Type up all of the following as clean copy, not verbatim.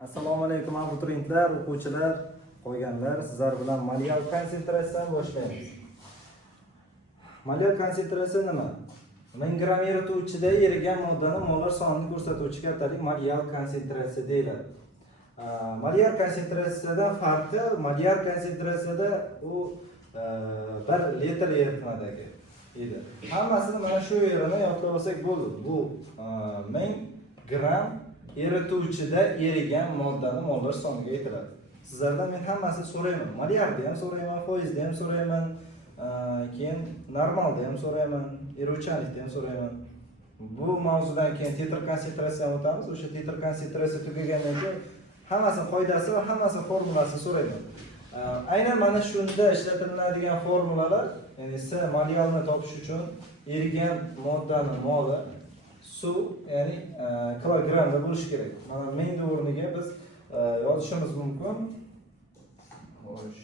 Assalomu alaykum abituriyentlar, o'quvchilar, qo'yganlar. Sizlar bilan manual konsentratsiyani boshlaymiz. Manual konsentratsiya nima? 1000 gram erituvchida erigan moddaning molar sonini ko'rsatuvchi katalik manual konsentratsiya deyiladi. Manual konsentratsiyadan farqi, manual konsentratsiyada u 1 litr eritmadagi edi. Hammasini mana shu yerini yodlab olsak bo'ldi. Bu 1000 gram erituvchida erigan moddaning mollar soniga aytiladi. Sizlardan men hammasini so'rayman. Molarni ham so'rayman, foizni ham so'rayman, keyin normalni ham so'rayman, eruvchanlikni ham so'rayman. Bu mavzudan keyin titr konsentratsiyani o'tamiz. O'sha titr konsentratsiya tugagandan keyin hammasini qoidasi va hammasini formulasini so'rayman. Aynan mana shunda ishlatiladigan formulalar, ya'ni S molarni topish uchun erigan moddaning moli suv, ya'ni kilogramda bo'lishi kerak. Mana 1000 o'rniga biz yozishimiz mumkin. Xo'sh.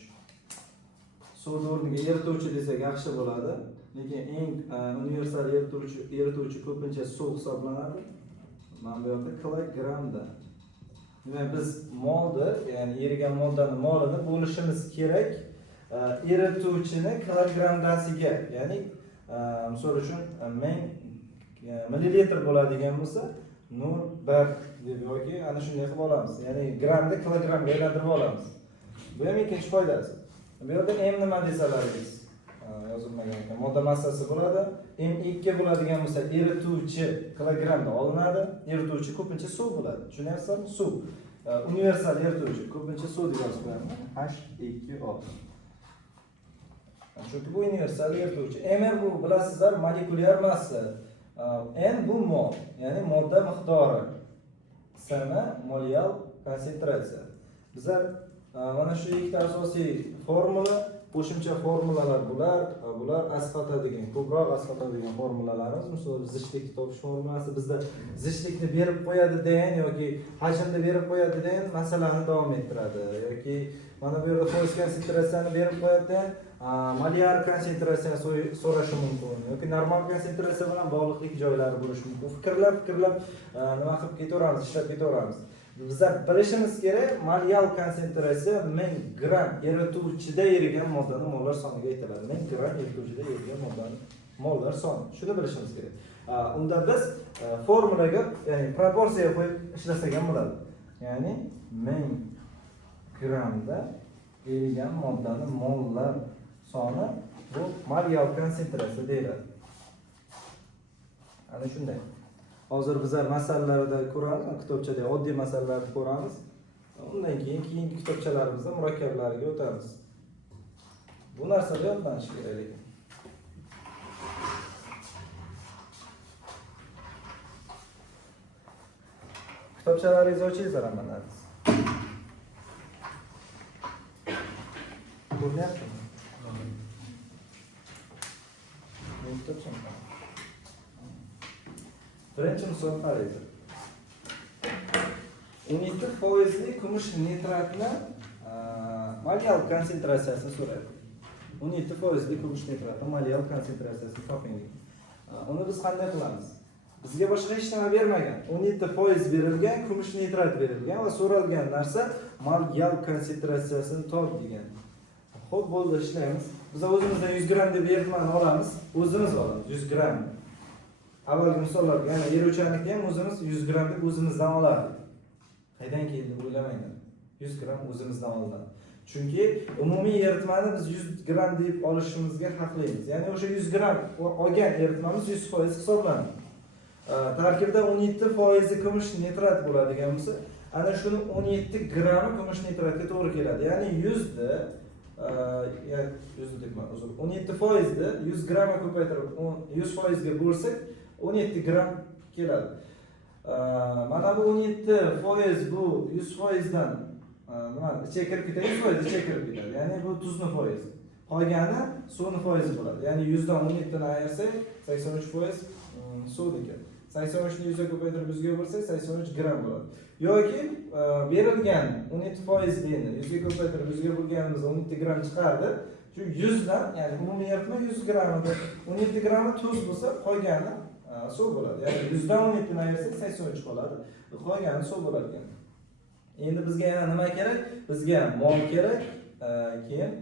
Suv o'rniga erituvchi desak yaxshi bo'ladi. Lekin eng universal erituvchi ko'pincha suv hisoblanadi. Mana bu yerda kilogramda. Demak biz molni, ya'ni erigan moddaning molini bo'lishimiz kerak erituvchini kilogramdasiga, ya'ni misol uchun 1000 millilitr bo'ladigan bo'lsa 0,1 deb yoki ana shunday qilib olamiz. Ya'ni gramni kilogramga aylantirib olamiz. Bu ham ikkinchi qoidasi. Bu yerda m nima desalaringiz yozilmagan ekan. Modda massasi bo'ladi. M2 bo'ladigan bo'lsa erituvchi kilogramda olinadi. Erituvchi ko'pincha suv bo'ladi. Tushunyapsizlarmi? Suv. Universal erituvchi ko'pincha suv deb yozib qo'yamiz. H2O. Chunki bu universal erituvchi. Mr bu bilasizlar molekulyar massa. N bu mol, ya'ni modda miqdori. S molar konsentratsiya. Bizlar mana shu ikkita asosiy formula, qo'shimcha formulalar bular asqatadigan, ko'proq asqatadigan formulalarimiz. Misol zichlikni topish formulasi bizda zichlikni berib qo'yadi degan yoki hajmni berib qo'yadi degan masalani davom ettiradi yoki mana bu yerda foiz konsentratsiyani berib qo'yadi, molar konsentratsiyani so'rashi mumkin yoki normal konsentratsiya bilan bog'liqlik joylari bo'lishi mumkin. Fikrlab nima qilib ketaveramiz, ishlab ketaveramiz. Bizlar bilishimiz kerak, molar konsentratsiya 1000 gram erituvchida erigan moddaning molar soniga aytiladi. 1000 gram erituvchida erigan moddaning molar soni. Shuni bilishimiz kerak. Unda biz formulaga, ya'ni proporsiyaga qo'yib ishlasak ham bo'ladi. Ya'ni 1000 gramda erigan moddaning mollar soni bu molar konsentratsiya deyiladi. Ana shunday. Hozir bizlar masalalarda ko'ramiz, kitobchada oddiy masalalarni ko'ramiz. Undan keyin keyingi kitobchalarimizda murakkablariga o'tamiz. Bu narsalar yodlanishi kerak lekin. Kitobchalaringizni ochingizlar hammalar. Ko'ryapsizmi? Bu kitobcha. Birinchi misol qaraysiz. 12% kumush nitratni molar konsentratsiyasini so'raydi. 12% kumush nitratni molar konsentratsiyasini toping. Uni biz qanday qilamiz? Bizga boshqa hech nima bermagan. 12% berilgan, kumush nitrat berilgan va so'ralgan narsa molar konsentratsiyasini top degan. Xo'p, bo'ldi, ishlaymiz. Biz o'zimizdan 100 gram deb eritmani olamiz, o'zimiz olamiz 100 gram. Avvalgi misollarga, ya'ni eruvchanlikni ham o'zimiz 100 gram deb o'zimizdan olardik. Qaydan keldi deb o'ylamanglar. 100 gram o'zimizdan olinadi. Chunki umumiy eritmani biz 100 gram deb olishimizga haqlimiz. Ya'ni o'sha 100 gram olgan eritmamiz 100% hisoblanadi. Tarkibida 17% kumush nitrat bo'ladigan bo'lsa, ana shuni 17 grami kumush nitratga to'g'ri keladi. Ya'ni 100 debman, uzr. 17% 100 gramga ko'paytirib 100% ga bo'lsak 17 gram keladi. Mana bu 17% bu 100% dan nima ichiga kirib ketadi, 100% ichiga kirib ketadi. Ya'ni bu tuzning foizi. Qolgani suvning foizi bo'ladi. Ya'ni 100 dan 17 dan ayirsak 83% suv ekan. 83 ni 100 ga ko'paytirib 100 ga bo'lsak 83 gram bo'ladi. Yoki berilgan 17% deydi. 100 ga ko'paytirib 100 ga bo'lganimiz 17 gram chiqardi. Shu 100 dan, ya'ni umumiy eritma 100 gramida 17 grami tuz bo'lsa, qolgani suv bo'ladi. Ya'ni 100 dan 17 ni ayirsak 83 qoladi. Qolgani suv bo'lar ekan. Endi bizga yana nima kerak? Bizga mol kerak, keyin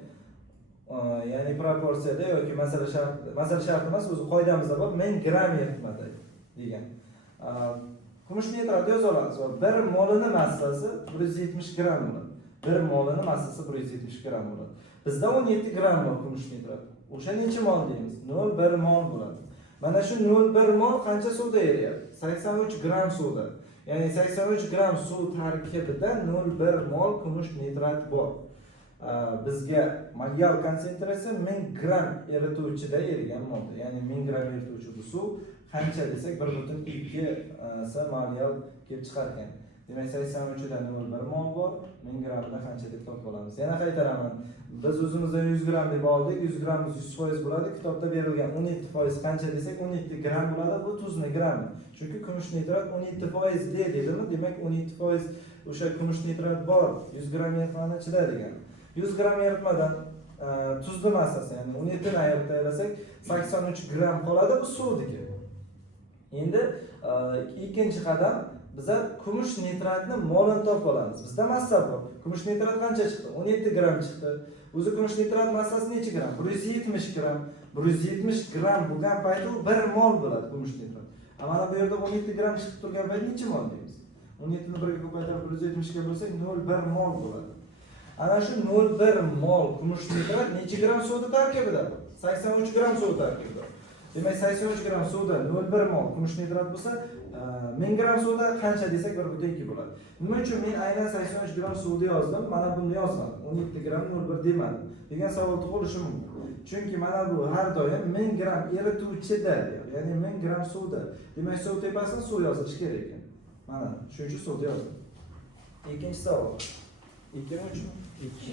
ya'ni proporsiyada yoki masala shart emas, o'zi qoidamizda bor, 1000 gram eritmada degan. Kumush nitrat yoza olamiz. Bir molini massasi 170 gram bo'ladi. Bir molini massasi 170 gram bo'ladi. Bizda 17 gram bor kumush nitrat. O'sha necha mol deymiz? 0,1 mol bo'ladi. Mana shu 0,1 mol qancha suvda eriyapti? 83 gram suvda. Ya'ni 83 gram suv tarkibida 0,1 mol kumush nitrat bor. Bizga molyal konsentratsiya 1000 gram erituvchida erigan modda. Ya'ni 1000 gram erituvchi suv qancha desak 1.2 sa molyal kelib chiqar ekan. Demak 83 dan 0,1 mol bor, 1000 gramda qancha deb topib olamiz. Yana qaytaraman. Biz o'zimizdan 100 gram deb oldik, 100 gramimiz 100% bo'ladi. Kitobda berilgan 17% qancha desak 17 gram bo'ladi. Bu tuzni grami. Chunki kumush nitrat 17% dedimi? Demak 17% o'sha kumush nitrat bor. 100 gram eritmani chidaydigan. 100 gram eritmadan tuzli massasi, ya'ni 17 ni ayirib 83 gram qoladi, bu suvniki. Endi ikkinchi qadam biza kumush nitratni molini topib olamiz. Bizda massa bor. Kumush nitrat qancha chiqdi? 17 gram chiqdi. O'zi kumush nitrat massasi necha gram? 170 gram. 170 gram bo'lgan payti u 1 mol bo'ladi kumush nitrat. Mana bu yerda 17 gram chiqib turgan payti necha mol deymiz? 17 ni 1 ga ko'paytirib 170 ga bo'lsak 0,1 mol bo'ladi. Ana shu 0,1 mol kumush nitrat necha gram suvda tarkibida? 83 gram suv tarkibida. Demak 83 gram suvda 0,1 mol kumush nitrat bo'lsa, 1000 gram suvda qancha desak 1.2 bo'ladi. Nima uchun men aynan 83 gram suvda yozdim? Mana buni yozmadim. 17 gram 0,1 demadim. degan savol tug'ilishi mumkin. Chunki mana bu har doim 1000 gram erituvchida, ya'ni 1000 gram suvda. Demak, suv tepasini suv yozish kerak ekan. Mana shuning uchun suvda yozdim. Ikkinchi savol. 2 mi 3 mi? 2.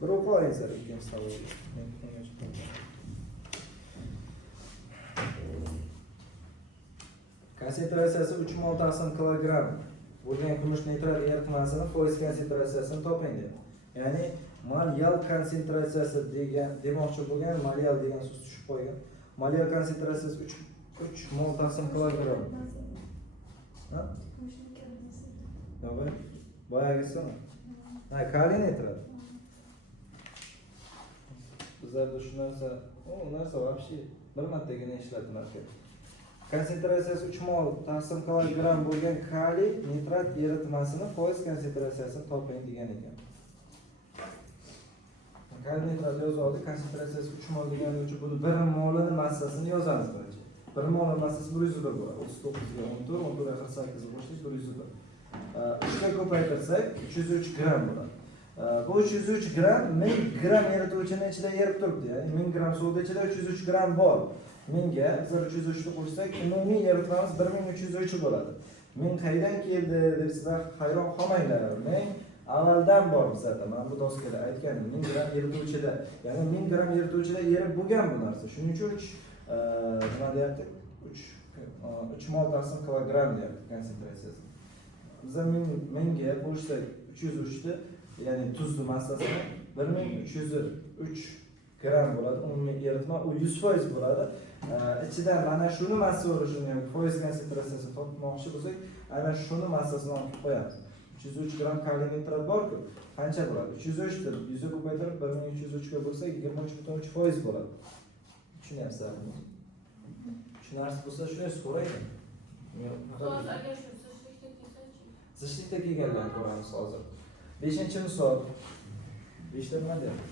Bir o'qiyingizlar ikkinchi savolni. Konsentratsiyasi 3 mol taqsim kilogramm bo'lgan kumush nitrat eritmasini foiz konsentratsiyasini toping deydi. Ya'ni molyal konsentratsiyasi demoqchi bo'lgan, molyal degan so'z tushib qolgan. Molyal konsentratsiyasi 3 mol taqsim kilogramm. Ha? Yo'q, boyagisimi? Ha, kaliy nitrat. Bizlarda shu narsa, u narsa вообще bir martagina ishlatilar kerak. Konsentratsiyasi 3 mol taqsim kilogramm bo'lgan kaliy nitrat eritmasini foiz konsentratsiyasini toping degan ekan. Kaliy nitrat yozib oldik, konsentratsiyasi 3 mol degani uchun buni 1 molini massasini yozamiz birinchi. 1 mol massasi 101 bo'ladi. 39 ga 14, 14 ga 48 qo'shsak 101. 3 ga ko'paytirsak 303 gram bo'ladi. Bu 303 gram 1000 gram erituvchini ichida erib turibdi. Ya'ni 1000 gram suvda ichida 303 gram bor. 1000 ga biz 303 ni qo'shsak, umumiy eritmamiz 1303 bo'ladi. 1000 qaydan keldi deb sizlar hayron qolmanglar. 1000 avvaldan bor bizda. Mana bu doskada aytganim 1000 gram erituvchida, ya'ni 1000 gram erituvchida erib bo'lgan bu narsa. Shuning uchun nima deyapti? 3 mol taqsim kilogramm deyapti konsentratsiyasi. Bizda 1000 ga qo'shsak 303 ni, ya'ni tuzli massasi 1303 gram bo'ladi. Umumiy eritma u 100% bo'ladi. Ichidan mana shuni massa urishini, ya'ni foiz konsentratsiyasini topmoqchi bo'lsak, ana shuni massasini olib qo'yamiz. 303 gram kaliy nitrat bor-ku, qancha bo'ladi? 303 ni 100 ga ko'paytirib 1303 ga bo'lsa 23.3% bo'ladi. Tushunyapsizlarmi? Tushunarsiz bo'lsa shuni so'rayman. Hozir agar shu zishlikda kelsa-chi? Zishlikda kelganlarni ko'ramiz hozir. 5-misol. 5 ta nima deyapti?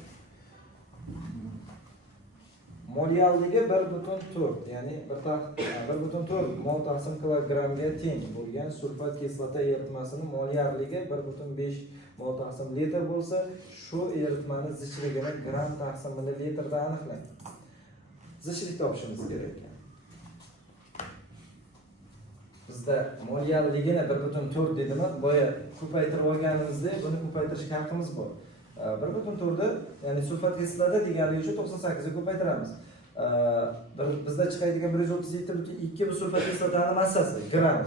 Molyalligi 1.4, ya'ni 1.4 mol taqsim kilogrammga teng bo'lgan sulfat kislota eritmasini molyalligi 1.5 mol taqsim litr bo'lsa, shu eritmani zichligini gram taqsim millilitrda aniqlang. Zichlik topishimiz kerak ekan. Bizda molyalligini 1.4 dedimi? Boya ko'paytirib olganimizda buni ko'paytirish haqqimiz bor. 1.4 ni, ya'ni sulfat kislota deganligi uchun 98 ga ko'paytiramiz. Bizda chiqadigan 130 litrlik 2 bu sulfat kislotani massasi gram.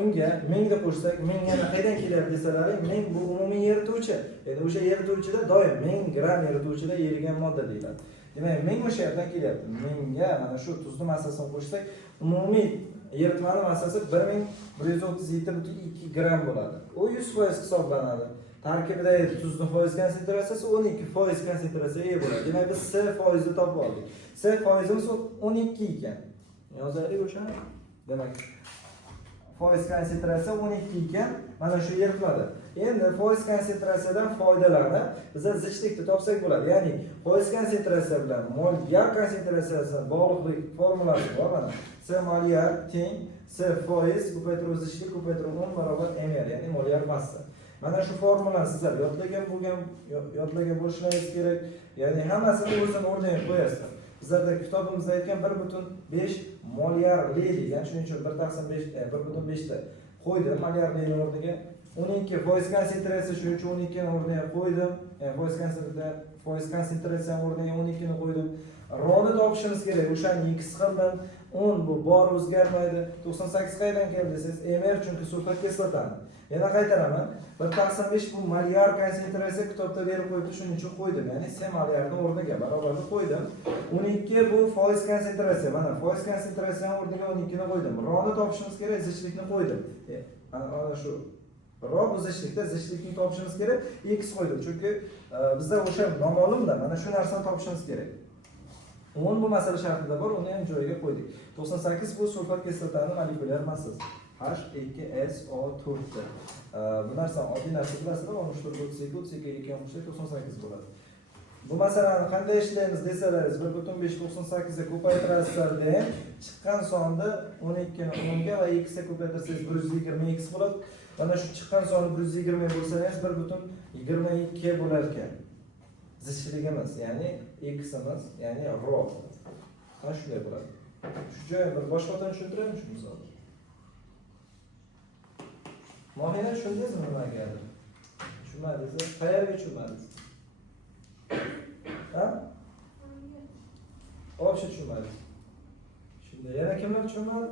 Unga 1000 ga qo'shsak, 1000 yana qaydan kelyapti desalaring, 1000 bu umumiy erituvchi. Ya'ni o'sha erituvchida doim 1000 gram erituvchida erigan modda deyiladi. Demak, 1000 o'sha yerdan kelyapti. 1000 ga mana shu tuzli massasini qo'shsak, umumiy eritmani massasi 1137,2 gram bo'ladi. U 100% hisoblanadi. Tarkibidagi tuzning foiz konsentratsiyasi 12% konsentratsiyaga ega bo'ladi. Demak biz C foizni topib oldik. C foizimiz 12 ekan. Yozaylik o'shani. Demak foiz konsentratsiya 12 ekan, mana shu eritmada. Endi foiz konsentratsiyadan foydalanib, biz zichlikni topsak bo'ladi. Ya'ni foiz konsentratsiya bilan mol yar konsentratsiyasining bog'liqlik formulasi bor mana. C mol yar teng C foiz ko'paytiruv zichlik ko'paytiruv 10 barobar ml, ya'ni mol yar massa. Mana shu formulani sizlar yodlagan bo'lishingiz kerak. Ya'ni hammasini o'zini o'rniga qo'yasizlar. Bizlarda kitobimizda aytgan 1.5 molyarli degan, shuning uchun 1/5 ta qo'ydim molyarlining o'rniga. 12 foiz konsentratsiya, shuning uchun 12 ni o'rniga qo'ydim. Foiz konsentratsiyaning o'rniga 12 ni qo'ydim. R'ni topishimiz kerak. O'shani x qildim. 10 bu bor o'zgarmaydi. 98 qayerdan keldi desangiz, ml chunki sulfat kislotani. Yana qaytaraman. 1/5 bu molyar konsentratsiya kitobda berib qo'yibdi, shuning uchun qo'ydim. Ya'ni C molyarning o'rniga barobarni qo'ydim. 12 bu foiz konsentratsiya. Mana foiz konsentratsiyaning o'rniga 12 ni qo'ydim. R'ni topishimiz kerak, zichlikni qo'ydim. Ana shu R bu zichlikni topishimiz kerak. X qo'ydim. Chunki bizda o'sha noma'lumda mana shu narsani topishimiz kerak. 10 bu masala shartida bor, uni ham joyiga qo'ydik. 98 bu sulfat kislotaning molekulyar massasi. H2SO4. Bu narsani oddiy narsa bilasizlar, 13/32 bo'ladi. Bu masalani qanday ishlaymiz desalaringiz, 1.598 ga ko'paytirasizlar degan, chiqqan sonni 12 ni 10 ga va x ga ko'paytirsangiz 120x bo'ladi. Mana shu chiqqan sonni 120 bo'lsangiz 1.22 bo'lar ekan. Zichligimiz, ya'ni ximiz, ya'ni r. Mana shunday bo'ladi. Shu joyni bir boshqadan tushuntiraymi shu misolda? Mohina tushundingizmi nimagadir? Tushunmadingiz? Qayerga tushunmadingiz? Ha? Obshe tushunmadingiz. Shunda yana kimlar tushunmadi?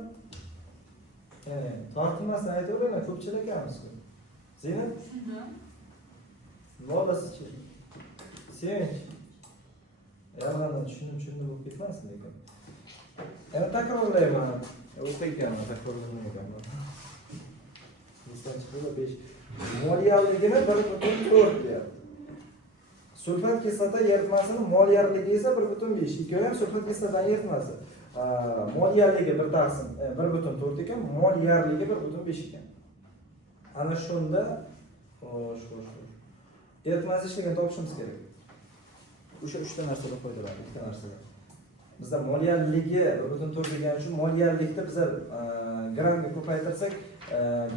Yana tortinmasdan aytaveringlar, ko'pchilik ekanmiz-ku. Zeynab? Bolasiz-chi? Sevinch. Yolg'ondan tushundim bo'lib ketmasin lekin. Yana takrorlayman. O'tganman, takrorlamayman. Misol 5 molyarligini 1.4 deyapti. Sulfat kislota eritmasining molyarligi esa 1.5. Ikkovi ham sulfat kislotaning eritmasi. Molyarligi 1.4 ekan, molyarligi 1.5 ekan. Ana shunda eritmasi ishligini topishimiz kerak. O'sha 3 ta narsadan foydalandik, 2 ta narsadan. Bizda molyarligi 1.4 degani shu molyarlikni biz gramga ko'paytirsak,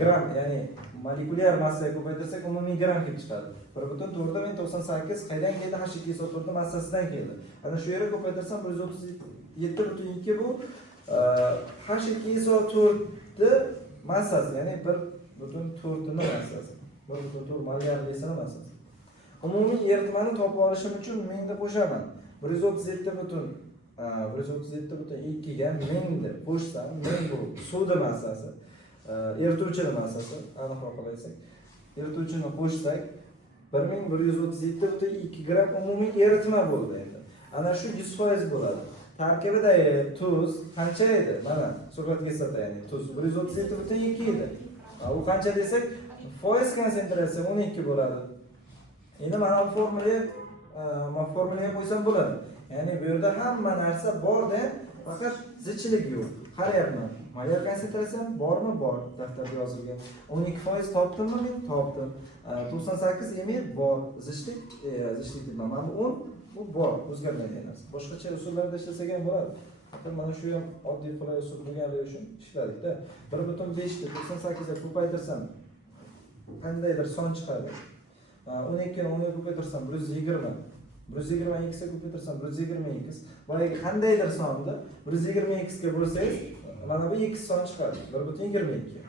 gram, ya'ni molekulyar massaga ko'paytirsak, umumiy gram kelib chiqadi. 1.4 98 qaydan keldi? H2SO4 massasidan keldi. Ana shu yerga ko'paytirsam 137,2 bu H2SO4 massasi, ya'ni 1.4 ni massasi. 1.4 molyarlisini massasi. Umumiy eritmani topib olishim uchun mingni qo'shaman. 137,2 ga mingni qo'shsam, ming bu suvning massasi, erituvchining massasi, aniqroq qilsak, erituvchini qo'shsak 1137,2 gram umumiy eritma bo'ldi endi. Ana shu 100% bo'ladi. Tarkibidagi tuz qancha edi? Mana sulfat kislota, ya'ni tuz 137,2 edi. U qancha desak, foiz konsentratsiya 12 bo'ladi. Endi mana bu formulaga qo'ysam bo'ladi. Ya'ni bu yerda hamma narsa bor-da, faqat zichlik yo'q. Qarayapman. Molyar konsentratsiya bormi? Bor. Daftarga yozilgan. 12% topdimmi? Men topdim. 98 ml bor. Zichlik deyman. Mana bu 10 bu bor, o'zgarmaydigan narsa. Boshqacha usullarda ishlasak ham bo'ladi. Mana shu ham oddiy qulay usul bo'lganligi uchun ishladik-da. 1.5 ga 98 ga ko'paytirsam qandaydir son chiqadi. 12 ni 10 ga ko'paytirsam 120. 120 x ga ko'paytirsam 120x. Boyagi qandaydir sonni 120x ga bo'lsangiz, mana bu x son chiqadi. 1.22.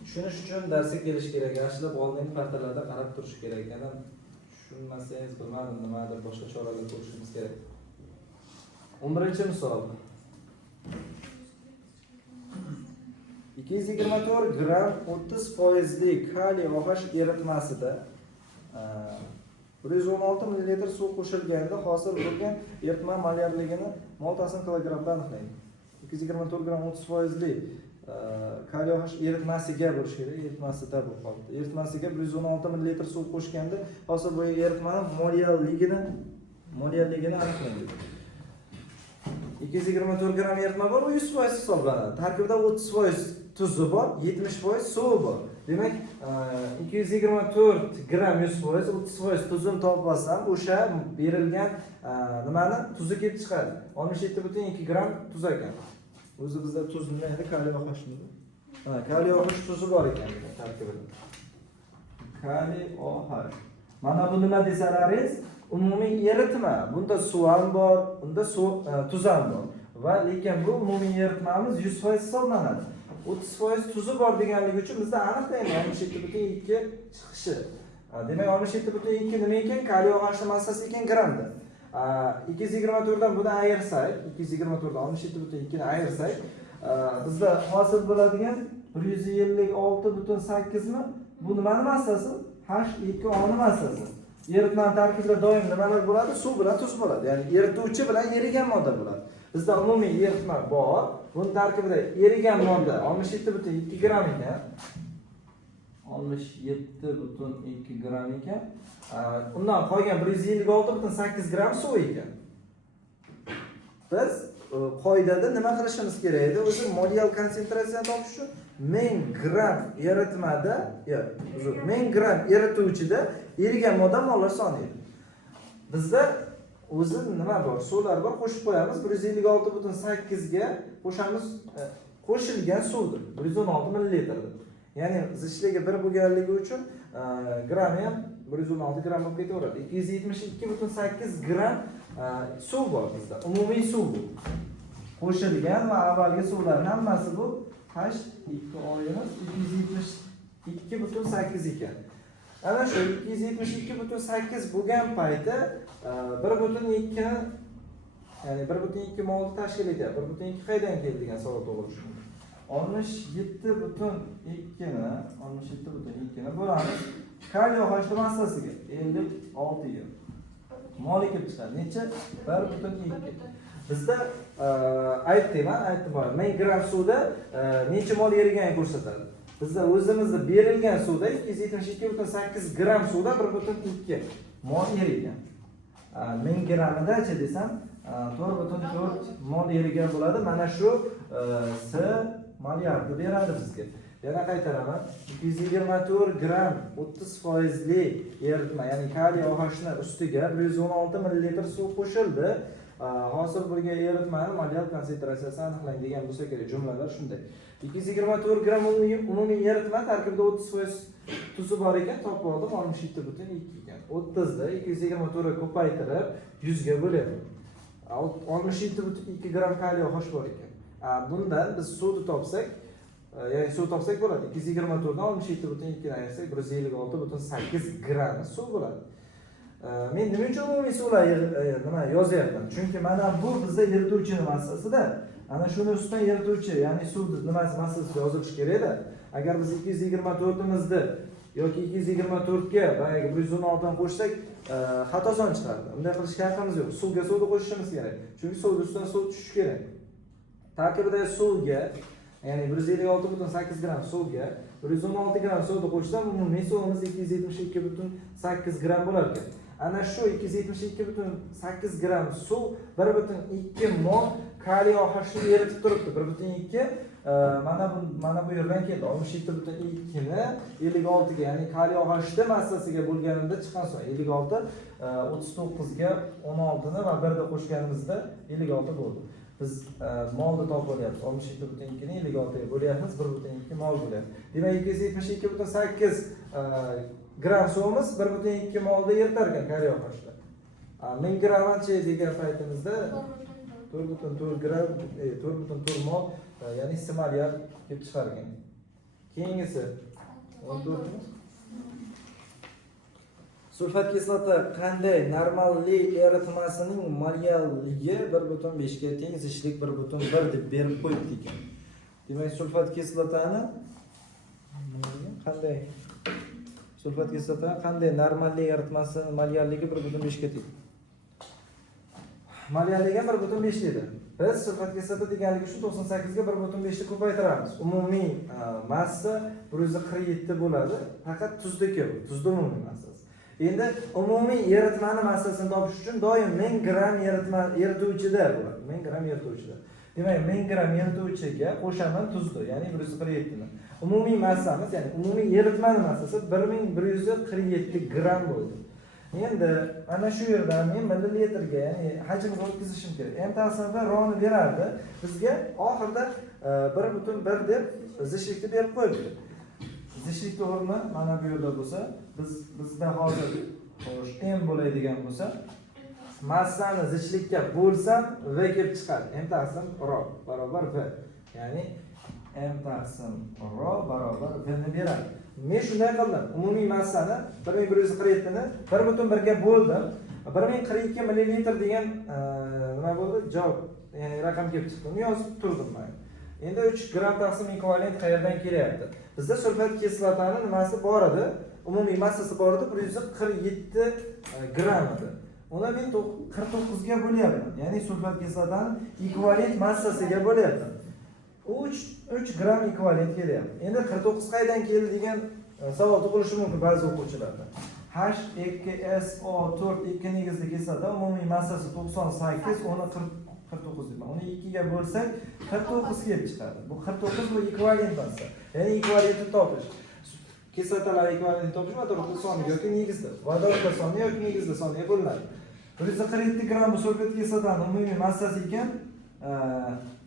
Tushunish uchun darsga kelish kerak. Yaxshilab oldingi partalarda qarab turish kerak. Yana tushunmasangiz, bilmadim, nimadir boshqa choralar ko'rishimiz kerak. 11-misol. 224 gram 30% kaliy OH eritmasida 116 ml suv qo'shilganda hosil bo'lgan eritma molyarligini moltasini kilogramda aniqlaydi. 224 gram 30% kaliy OH eritmasiga bo'lishi kerak, eritmasida bo'lib qoldi. Eritmasiga 116 ml suv qo'shganda hosil bo'lgan eritmaning moliyalligini aniqlaydi. 224 gram eritma bor, u 100% hisoblanadi. Tarkibida 30% tuzi bor, 70% suvi bor. Demak, 224 gram 100%, 30% tuzini topib olsam, o'sha berilgan nimani tuzi kelib chiqadi. 67,2 gram tuz ekan. O'zi bizda tuz nima edi? Kaliy OH. Kaliy OH tuzi bor ekan tarkibida. Kaliy OH. Mana bu nima desalaringiz, umumiy eritma. Bunda suv ham bor, unda tuz ham bor. Va lekin bu umumiy eritmamiz 100% hisoblanadi. 30% tuzi bor deganligi uchun bizda aniqlaymiz 67,2 chiqishi. Demak 67,2 nima ekan? Kaliy OH massasi ekan gramda. 224 dan buni ayirsak, 224 dan 67,2 ni ayirsak, bizda hosil bo'ladigan 156,8 mi? Bu nimani massasi? H2O ni massasi. Eritma tarkibida doim nimalar bo'ladi? Suv bilan tuz bo'ladi. Ya'ni erituvchi bilan erigan modda bo'ladi. Bizda umumiy eritma bor. Buni tarkibida erigan modda 67,2 gram ekan. 67,2 gram ekan. Undan qolgan 156,8 gram suv ekan. Biz qoidada nima qilishimiz kerak edi? O'zi moliyal konsentratsiyani topish uchun 1000 gram eritmada, yo'q, 1000 gram erituvchida erigan modda mollar soni edi. Bizda o'zi nima bor? Suvlar bor, qo'shib qo'yamiz. 156,8 ga qo'shamiz, qo'shilgan suvdir. 116 ml. Ya'ni zichligi 1 bo'lganligi uchun grami ham 116 gram bo'lib ketaveradi. 272,8 gram suv bor bizda. Umumiy suv bu. Qo'shilgan va avvalgi suvlarning hammasi bu H2O'imiz 272,8 ekan. Ana shu 272,8 bo'lgan paytda 1,2 ni, ya'ni 1,2 molni tashkil etadi. 1,2 qayerdan keldi degan savol tug'ilishi mumkin. 67,2 ni bo'lamiz kaliy OH massasiga 56 ga. Moli kelib chiqadi. Necha? 1,2. Bizda aytdim, 1000 gram suvda necha mol eriganini ko'rsatadi. Bizda o'zimizda berilgan suvda 272,8 gram suvda 1,2 mol erigan. 1000 gramidachi desam 4,4 mol erigan bo'ladi. Mana shu S milliardni beradi bizga. Yana qaytaraman. 224 gram 30% li eritma, ya'ni kaliy OH ni ustiga 116 ml suv qo'shildi. Hosil bo'lgan eritmaning moliyal konsentratsiyasi aniqlang degan bo'lsa kerak. Jumlalar shunday. 224 gram umumiy eritma tarkibida 30% tuzi bor ekan, topib oldim 67,2 ekan. 30 da 224 ga ko'paytirib 100 ga bo'lyapti. 67,2 gram kaliy OH bor ekan. Bundan biz suvni topsak, ya'ni suv topsak bo'ladi. 224 dan 67,2 ni ayirsak 156,8 gram suv bo'ladi. Men nima uchun umumiy suvlar nima yozyapman? Chunki mana bu bizda erituvchi massasida, ana shuni ustidan erituvchi, ya'ni suvni nimasi massasi yozilishi kerak-da. Agar biz 224 imizni yoki 224 ga boyagi 116 dan qo'shsak, xato son chiqardi. Bunday qilishga haqqimiz yo'q. Suvga suvni qo'shishimiz kerak. Chunki suvni ustidan suv tushishi kerak. Tarkibidagi suvga, ya'ni 156,8 gram suvga 116 gram suvni qo'shsam, umumiy suvimiz 272,8 gram bo'lar ekan. Ana shu 272,8 gram suv 1,2 mol kaliy OH ni eritib turibdi. 1,2 mana bu yerdan keldi. 67,2 ni 56 ga, ya'ni kaliy OH ni massasiga bo'lganida chiqqan suv 56, 39 ga 16 ni va 1 da qo'shganimizda 56 bo'ldi. Biz molni topib olyapmiz. 67,2 ni 56 ga bo'lyapmiz, 1,2 mol bo'lyapti. Demak 272,8 gram suvimiz 1,2 molda eritar ekan kaliy OH. 1000 gramcha degan paytimizda 4,4 gram, 4,4 mol, ya'ni 1 milliard kelib chiqargan. Keyingisi 14. Sulfat kislota qanday? Normalli eritmasining moliyalligi 1,5 ga teng, zichligi 1,1 deb berib qo'yibdi ekan. Demak, sulfat kislotani qanday? Sulfat kislota qanday? Normalli eritmasi moliyalligi 1,5 ga teng. Moliyaligim 1.5 edi. Biz sulfat kislota deganligi shu 98 ga 1.5 ta ko'paytiramiz. Umumiy massa 147 bo'ladi. Faqat tuzda ko'p. Tuzda umumiy massasi. Endi umumiy eritmani massasini topish uchun doim 1000 gram erituvchida bo'ladi. 1000 gram erituvchida. Demak, 1000 gram erituvchiga qo'shaman tuzni, ya'ni 147 ni. Umumiy massamiz, ya'ni umumiy eritmani massasi 1147 gram bo'ldi. Endi ana shu yerdan men millilitrga, ya'ni hajmga o'tkazishim kerak. Emtasida roni berardi. Bizga oxirida 1.1 deb zishlikni berib qo'yibdi. Zishlik o'rni mana bu yerda bo'lsa, bizda hozir m bo'ladigan bo'lsa, massani zishlikka bo'lsam v kelib chiqadi. M taqsim r barobar v. Ya'ni m taqsim r barobar v ni beradi. Men shunday qildim. Umumiy massani 1147 ni 1.1 ga bo'ldim. 1042 ml degan nima bo'ldi? Javob, ya'ni raqam kelib chiqdi. Uni yozib turdim men. Endi 3 gram taqsim ekvivalent qayerdan kelyapti? Bizda sulfat kislotani nimasi bor edi? Umumiy massasi bor edi, 147 gram edi. Uni men 49 ga bo'lyapman. Ya'ni sulfat kislotani ekvivalent massasiga bo'lyapman. 3 gram ekvivalent kelyapti. Endi 49 qaydan keldi degan savol tug'ilishi mumkin ba'zi o'quvchilarda. H2SO4 ikki negizli kislota umumiy massasi 98, uni 49 deyman. Uni 2 ga bo'lsak 49 kelib chiqadi. Bu 49 bu ekvivalent massa. Ya'ni ekvivalentni topish. Kislotalar ekvivalentini topish vodorod soniga yoki negizda. Vodorod soni yoki negizda soniga bo'linadi. 147 gram bu sulfat kislotaning umumiy massasi ekan,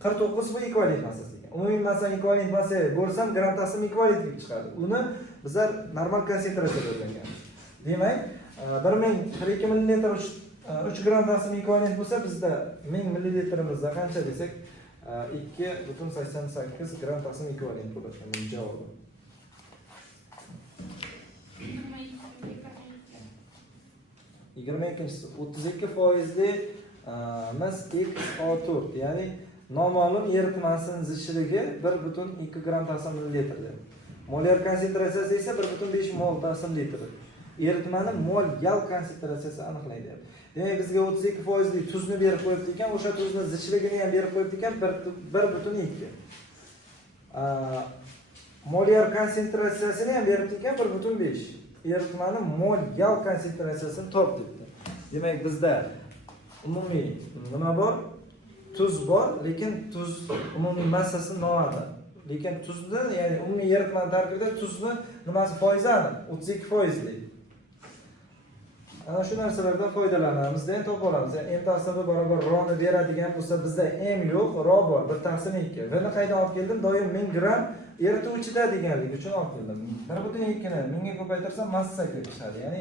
49 bu ekvivalent massasi ekan. Umumiy massani ekvivalent massaga bo'lsam gram taqsim ekvivalent kelib chiqadi. Uni bizlar normal konsentratsiya deb o'rganganmiz. Demak, 1042 ml 3 gram taqsim ekvivalent bo'lsa, bizda 1000 ml qancha desak, 2.88 gram taqsim ekvivalent bo'ladi. Buning javobi. 22-si 32%li mas XO4, ya'ni noma'lum eritmasining zichligi 1.2 gram taqsim millilitr. Molyar konsentratsiyasi esa 1.5 mol taqsim litr. Eritmani mol yal konsentratsiyasi aniqlaydi. Demak, bizga 32%li tuzni berib qo'yibdi ekan, o'sha tuzni zichligini ham berib qo'yibdi ekan 1.2. Molyar konsentratsiyasini ham beribdi ekan 1.5. Eritmani mol yal konsentratsiyasini top debdi. Demak, bizda umumiy nima bor? Tuz bor, lekin tuz umumiy massasi noma'lum. Lekin tuzni, ya'ni umumiy eritmani tarkibida tuzni nimasi foizi aniq, 32%li. Ana shu narsalardan foydalanamiz, degan topib olamiz. Ya'ni m taqsimga barobar r ni beradigan bo'lsa, bizda m yo'q, r bor, 1/2. V ni qaydan olib keldim? Doim 1000 gram erituvchida deganligi uchun olib keldim. 1.2 ni 1000 ga ko'paytirsam massa kelib chiqadi. Ya'ni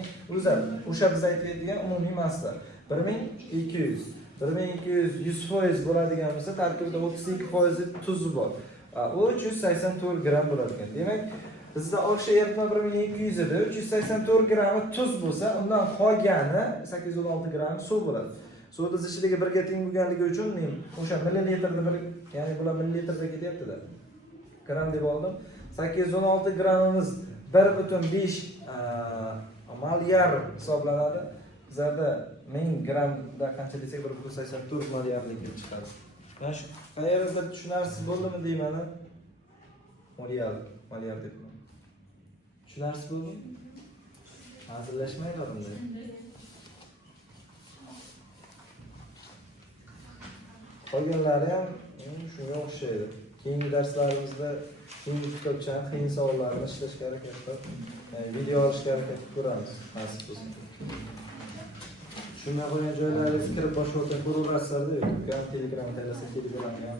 o'sha biz aytadigan umumiy massa 1200. 1200 100% bo'ladigan bo'lsa, tarkibida 32% tuz bor. O 384 gram bo'ladi ekan. Demak, bizda o'sha eritma 1200 edi. 384 grami tuz bo'lsa, undan qolgani 816 gram suv bo'ladi. Suvning zichligi 1 ga teng bo'lganligi uchun men o'sha millilitrni ya'ni bular millilitrda ketyapti-da. Gram deb oldim. 816 gramimiz 1.5 molyar hisoblanadi. Bizlarda 1000 gramda qancha desak 1.84 molyarlik kelib chiqadi. Mana shu qayerda tushunarsiz bo'ldimi deyman. Molyar debman. Tushunarsiz bo'ldimi? Hazillashmaydi odamlar. Qolganlari ham shunga o'xshaydi. Keyingi darslarimizda keyingi kitobchani qiyin savollarni ishlashga harakat qilib, video olishga harakat ko'ramiz, nasib bo'lsa. Shunday qolgan joylaringiz kirib boshqa o'rgan ko'raverasizlar-da, Telegram tayyorlasa kelib bo'ladi ham.